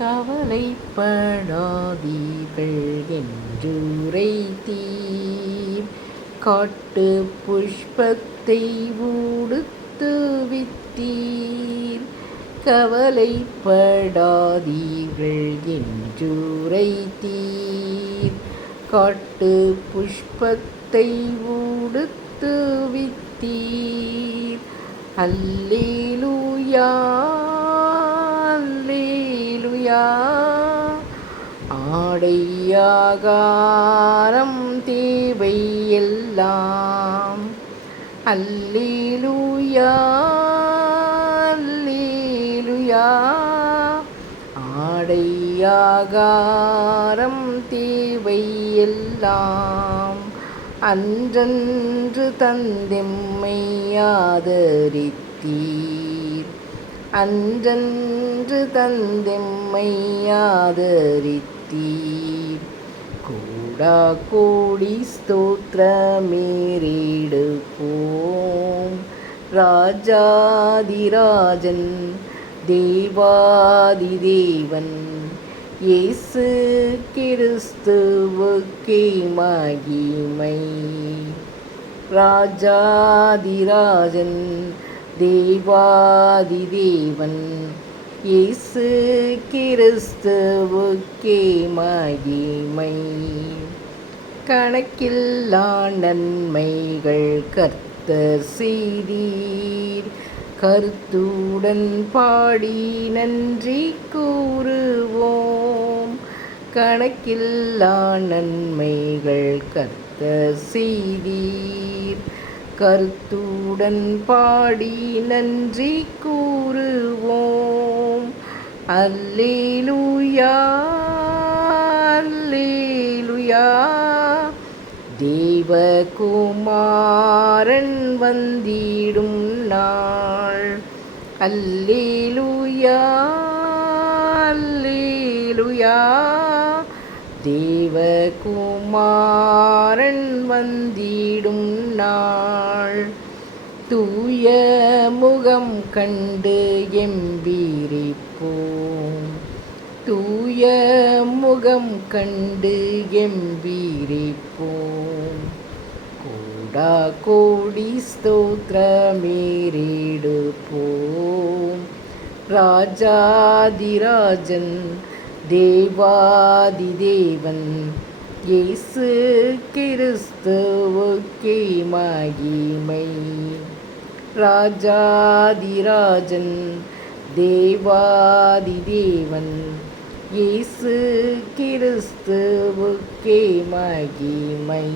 கவலைப்படாதீர்கள் என்றுரைத்தீர் காட்டு புஷ்பத்தை ஊடுத்து வித்தீர் கவலைப்படாதீர்கள் என்றுரைத்தீர் காட்டு புஷ்பத்தை ஊடுத்து வித்தீர் அல்லேலூயா. ஆடையாகாரம் தேவை எல்லாம் அல்லேலூயா அல்லேலூயா. ஆடையாகாரம் தேவை எல்லாம் அன்றன்று தந்தெம்மையாதரித்தீர் அன்றன்று தந்தெம்மையாதரித்தீர் கூடா கோடி ஸ்தோத்திரமேறிடு போம் ராஜாதிராஜன் தேவாதிதேவன் இயேசு கிறிஸ்துவுக்கே மகிமை ராஜாதிராஜன் தேவாதிதேவன் இயேசு கிறிஸ்துவுக்கே மகிமை. கணக்கில்லா நன்மைகள் கர்த்தர் செய்தீர். கருத்துடன் பாடி நன்றி கூறுவோம். கணக்கில்லா நன்மைகள் கர்த்தர் செய்தீர். கருத்துடன் பாடி நன்றி கூறுவோம். அல்லேலுயா அல்லேலூயா தேவகுமாரன் வந்திடும் நாள் அல்லேலுயா அல்லேலுயா தேவகுமாரன் வந்திடும் நாள் தூய முகம் கண்டு எம்பீரிப்போம் தூய முகம் கண்டு எம்பீரிப்போம் கூடா கோடி ஸ்தோத்திரமேறிடுப்போம் ராஜாதிராஜன் தேவாதிதேவன் இயேசு கிறிஸ்துவுக்கே மகிமை. ராஜாதிராஜன் தேவாதிதேவன் இயேசு கிறிஸ்துவுக்கே மகிமை.